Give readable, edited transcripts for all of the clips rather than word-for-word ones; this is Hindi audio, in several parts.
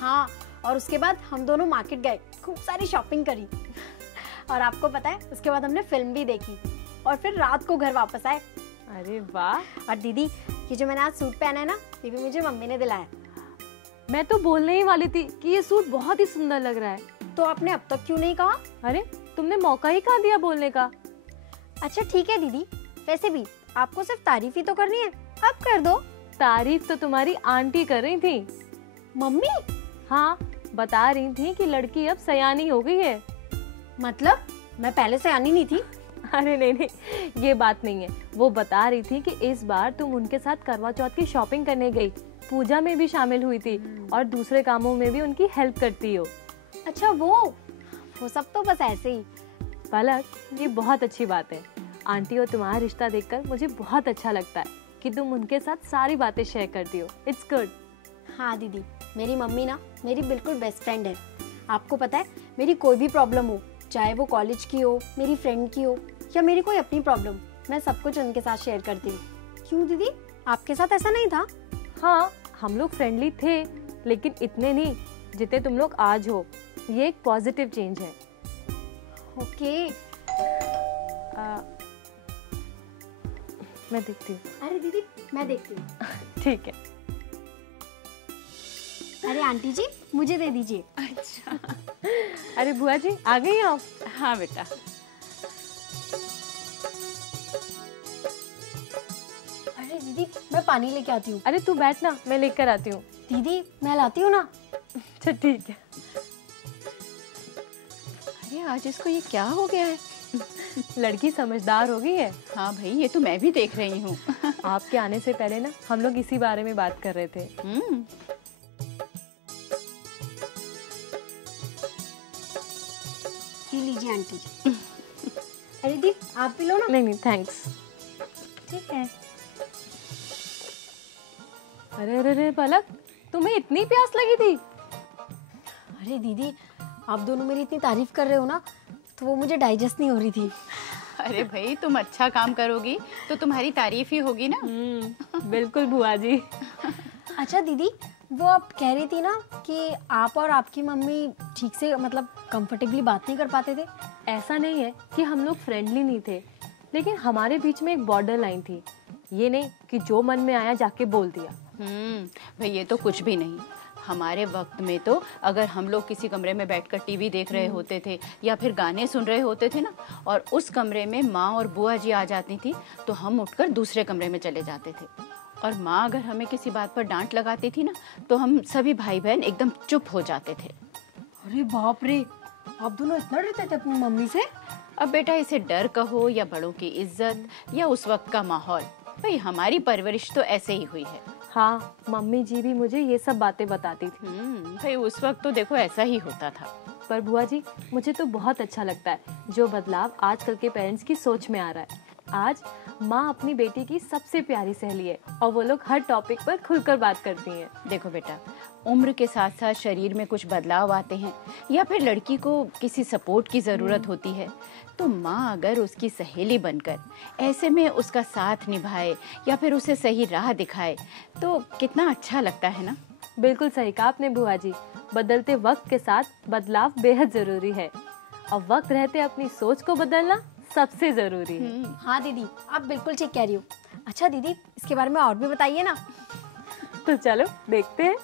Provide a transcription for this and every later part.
हाँ, और उसके बाद हम दोनों मार्केट गए, खूब सारी शॉपिंग करी। और आपको पता है उसके बाद हमने फिल्म भी देखी और फिर रात को घर वापस आए। अरे वाह। और दीदी, ये जो मैंने आज सूट पहना है ना, ये भी मुझे मम्मी ने दिलाया। मैं तो बोलने ही वाली थी कि ये सूट बहुत ही सुंदर लग रहा है। तो आपने अब तक क्यों नहीं कहा? अरे तुमने मौका ही कहाँ दिया बोलने का। अच्छा ठीक है दीदी, वैसे भी आपको सिर्फ तारीफ ही तो करनी है, अब कर दो। तारीफ तो तुम्हारी आंटी कर रही थी। मम्मी? हाँ, बता रही थी कि लड़की अब सयानी हो गई है। मतलब मैं पहले से आनी नहीं थी? अरे नहीं, ये बात नहीं है। वो बता रही थी कि इस बार तुम उनके साथ करवा चौथ की शॉपिंग करने गई, पूजा में भी शामिल हुई थी और दूसरे कामों में भी उनकी हेल्प करती हो। अच्छा वो सब तो बस ऐसे ही। पलक, ये बहुत अच्छी बात है। आंटी और तुम्हारा रिश्ता देखकर मुझे बहुत अच्छा लगता है कि तुम उनके साथ सारी बातें शेयर करती हो। It's good. हाँ दीदी, मेरी मम्मी ना मेरी बिल्कुल बेस्ट फ्रेंड है। आपको पता है, मेरी कोई भी प्रॉब्लम हो, चाहे वो कॉलेज की हो, मेरी फ्रेंड की हो या मेरी कोई अपनी प्रॉब्लम, मैं सब कुछ उनके साथ शेयर करती हूँ। क्यों दीदी, आपके साथ ऐसा नहीं था? हाँ, हम लोग फ्रेंडली थे, लेकिन इतने नहीं जितने तुम लोग आज हो। ये एक पॉजिटिव चेंज है। ओके। मैं देखती हूँ। अरे दीदी, मैं देखती हूँ। ठीक है। अरे आंटी जी, मुझे दे दीजिए। अच्छा। अरे बुआ जी, आ गई आप? हाँ बेटा। अरे दीदी, मैं पानी लेके आती हूँ। अरे तू बैठ ना, मैं लेकर आती हूँ। दीदी, मैं लाती हूँ ना। अच्छा ठीक है। अरे आज इसको ये क्या हो गया है? लड़की समझदार हो गई है। हाँ भाई, ये तो मैं भी देख रही हूँ। आपके आने से पहले ना हम लोग इसी बारे में बात कर रहे थे। पी लीजिए आंटी जी। अरे दी, आप पी लो ना। नहीं थैंक्स। ठीक है। अरे पलक, तुम्हें इतनी प्यास लगी थी? अरे दीदी, आप दोनों मेरी इतनी तारीफ कर रहे हो ना, तो वो मुझे डाइजेस्ट नहीं हो रही थी। अरे भाई, तुम अच्छा काम करोगी तो तुम्हारी तारीफ ही होगी ना। बिल्कुल बुआ जी। अच्छा दीदी, वो आप कह रही थी ना कि आप और आपकी मम्मी ठीक से मतलब कंफर्टेबली बात नहीं कर पाते थे। ऐसा नहीं है कि हम लोग फ्रेंडली नहीं थे, लेकिन हमारे बीच में एक बॉर्डर लाइन थी। ये नहीं कि जो मन में आया जाके बोल दिया। भाई ये तो कुछ भी नहीं। हमारे वक्त में तो अगर हम लोग किसी कमरे में बैठकर टीवी देख रहे होते थे या फिर गाने सुन रहे होते थे ना, और उस कमरे में माँ और बुआ जी आ जाती थी, तो हम उठकर दूसरे कमरे में चले जाते थे। और माँ अगर हमें किसी बात पर डांट लगाती थी ना, तो हम सभी भाई बहन एकदम चुप हो जाते थे। अरे बाप रे, आप दोनों इतना डरते थे अपनी मम्मी से? अब बेटा, इसे डर कहो या बड़ों की इज्जत या उस वक्त का माहौल, भाई हमारी परवरिश तो ऐसे ही हुई है। हाँ, मम्मी जी भी मुझे ये सब बातें बताती थी। भाई उस वक्त तो देखो ऐसा ही होता था। पर बुआ जी, मुझे तो बहुत अच्छा लगता है जो बदलाव आजकल के पेरेंट्स की सोच में आ रहा है। आज माँ अपनी बेटी की सबसे प्यारी सहेली है और वो लोग हर टॉपिक पर खुलकर बात करती हैं। देखो बेटा, उम्र के साथ साथ शरीर में कुछ बदलाव आते हैं या फिर लड़की को किसी सपोर्ट की ज़रूरत होती है, तो माँ अगर उसकी सहेली बनकर ऐसे में उसका साथ निभाए या फिर उसे सही राह दिखाए, तो कितना अच्छा लगता है ना। बिल्कुल सही कहा आपने बुआ जी। बदलते वक्त के साथ बदलाव बेहद जरूरी है और वक्त रहते अपनी सोच को बदलना सबसे जरूरी है। हाँ दीदी, आप बिल्कुल ठीक कह रही हो। अच्छा दीदी, इसके बारे में और भी बताइए ना। तो चलो देखते हैं।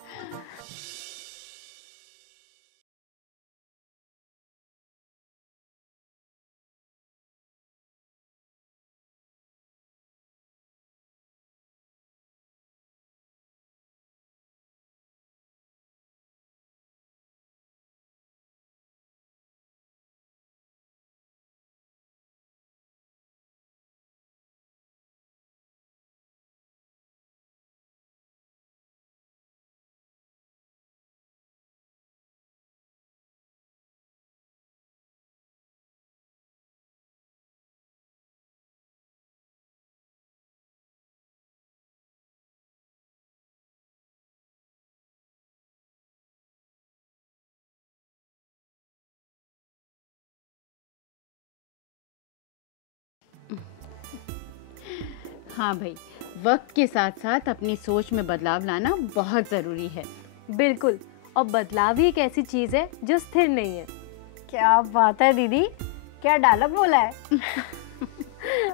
हाँ भाई, वक्त के साथ साथ अपनी सोच में बदलाव लाना बहुत ज़रूरी है। बिल्कुल, और बदलाव ही एक ऐसी चीज है जो स्थिर नहीं है। क्या बात है दीदी, क्या डायलॉग बोला है।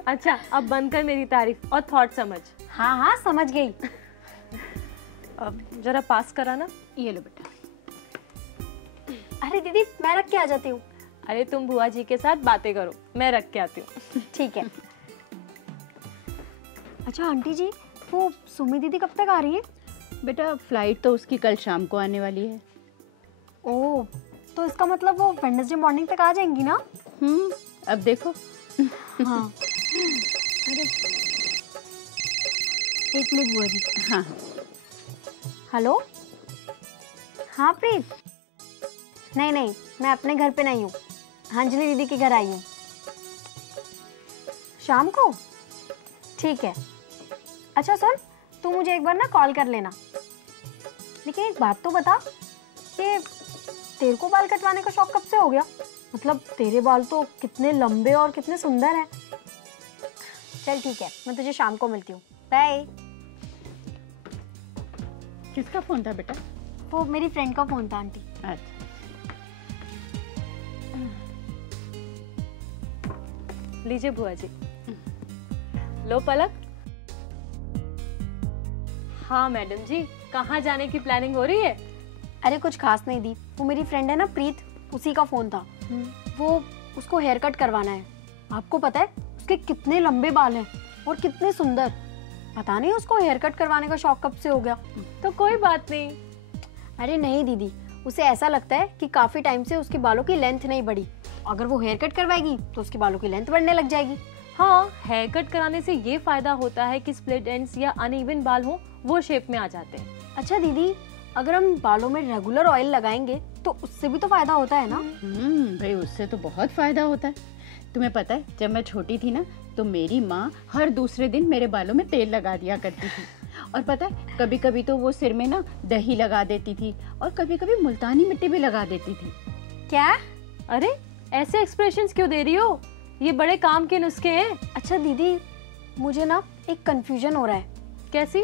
अच्छा, अब बंद कर मेरी तारीफ और थॉट समझ। हाँ हाँ समझ गई। अब जरा पास कराना। ये लो बेटा। अरे दीदी मैं रख के आ जाती हूँ। अरे तुम बुआ जी के साथ बातें करो, मैं रख के आती हूँ। ठीक है। अच्छा आंटी जी, वो सुमी दीदी कब तक आ रही है? बेटा फ्लाइट तो उसकी कल शाम को आने वाली है। ओह, तो इसका मतलब वो वेडनेसडे मॉर्निंग तक आ जाएंगी ना? अब देखो। हाँ। अरे एक मिनट बुआ जी। हाँ हेलो, हाँ प्रीत। नहीं नहीं, मैं अपने घर पे नहीं हूँ, अंजलि दीदी के घर आई हूँ। शाम को? ठीक है। अच्छा सुन, तू मुझे एक बार ना कॉल कर लेना। लेकिन एक बात तो बता, कि तेरे को बाल कटवाने का शौक कब से हो गया? मतलब तेरे बाल तो कितने लंबे और कितने सुंदर हैं। चल ठीक है, मैं तुझे शाम को मिलती हूँ। बाय। किसका फोन था बेटा? वो मेरी फ्रेंड का फोन था आंटी। अच्छा। लीजिए बुआ जी। लो पलक। हाँ मैडम जी, कहाँ जाने की प्लानिंग हो रही है? अरे कुछ खास नहीं दी, वो मेरी फ्रेंड है ना प्रीत, उसी का फोन था। वो उसको हेयर कट करवाना है। आपको पता है उसके कितने लंबे बाल हैं और कितने सुंदर। पता नहीं उसको हेयर कट करवाने का शौक कब से हो गया। तो कोई बात नहीं। अरे नहीं दीदी, उसे ऐसा लगता है कि काफी टाइम से उसके बालों की लेंथ नहीं बढ़ी। अगर वो हेयर कट करवाएगी तो उसके बालों की लेंथ बढ़ने लग जाएगी। हाँ, हेयर कट कराने से ये फायदा होता है कि स्प्लिट एंड्स या अनइवन बाल हो वो शेप में आ जाते हैं। अच्छा दीदी, अगर हम बालों में रेगुलर ऑयल लगाएंगे तो उससे भी तो फायदा होता है ना? भाई उससे तो बहुत फायदा होता है। तुम्हें पता है जब मैं छोटी थी ना, तो मेरी माँ हर दूसरे दिन मेरे बालों में तेल लगा दिया करती थी। और पता है कभी कभी तो वो सिर में ना दही लगा देती थी और कभी कभी मुल्तानी मिट्टी भी लगा देती थी। क्या? अरे ऐसे एक्सप्रेशंस क्यों दे रही हो? ये बड़े काम के नुस्खे हैं। अच्छा दीदी, मुझे ना एक कंफ्यूजन हो रहा है। कैसी?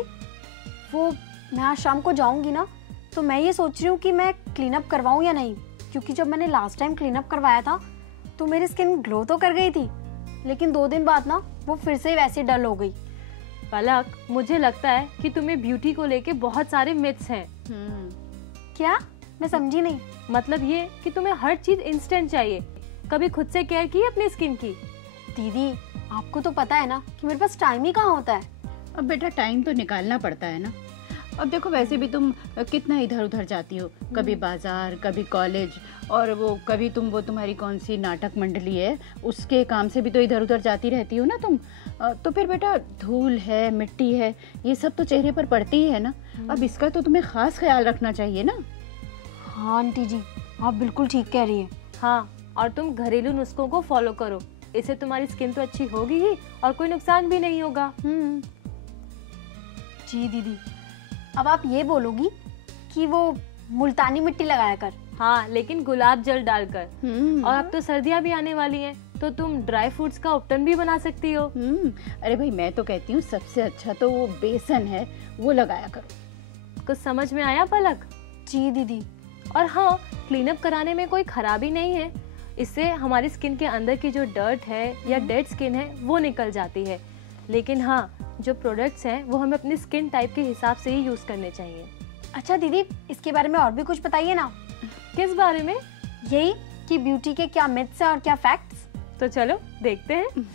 वो मैं आज शाम को जाऊंगी ना, तो मैं ये सोच रही हूँ कि मैं क्लीन अप करवाऊँ या नहीं। क्योंकि जब मैंने लास्ट टाइम क्लीन अप करवाया था तो मेरी स्किन ग्लो तो कर गई थी, लेकिन 2 दिन बाद ना वो फिर से वैसे डल हो गई। पलक, मुझे लगता है कि तुम्हें ब्यूटी को लेके बहुत सारे मिथ्स हैं। क्या? मैं समझी नहीं। मतलब ये कि तुम्हें हर चीज इंस्टेंट चाहिए। कभी खुद से केयर की अपनी स्किन की? दीदी आपको तो पता है ना कि मेरे पास टाइम ही कहाँ होता है। अब बेटा टाइम तो निकालना पड़ता है ना। अब देखो वैसे भी तुम कितना इधर उधर जाती हो, कभी बाजार, कभी कॉलेज, और वो कभी तुम वो तुम्हारी कौन सी नाटक मंडली है उसके काम से भी तो इधर उधर जाती रहती हो ना तुम। तो फिर बेटा धूल है, मिट्टी है, ये सब तो चेहरे पर पड़ती ही है ना। अब इसका तो तुम्हें खास ख्याल रखना चाहिए ना। हाँ आंटी जी, आप बिल्कुल ठीक कह रही है। हाँ, और तुम घरेलू नुस्खों को फॉलो करो। इससे तुम्हारी स्किन तो अच्छी होगी ही और कोई नुकसान भी नहीं होगा। जी दीदी, अब आप ये बोलोगी कि वो मुल्तानी मिट्टी लगाया कर। हाँ, लेकिन गुलाब जल डालकर। और अब तो सर्दियाँ भी आने वाली हैं, तो तुम ड्राई फ्रूट्स का उपटन भी बना सकती हो। अरे भाई मैं तो कहती हूँ सबसे अच्छा तो वो बेसन है, वो लगाया करो। कुछ समझ में आया पलक? जी दीदी। और हाँ, क्लीन अप कराने में कोई खराबी नहीं है। इससे हमारी स्किन के अंदर की जो डर्ट है या डेड स्किन है वो निकल जाती है। लेकिन हाँ, जो प्रोडक्ट्स हैं वो हमें अपनी स्किन टाइप के हिसाब से ही यूज करने चाहिए। अच्छा दीदी, इसके बारे में और भी कुछ बताइए ना। किस बारे में? यही कि ब्यूटी के क्या मिथ्स हैं और क्या फैक्ट्स। तो चलो देखते हैं।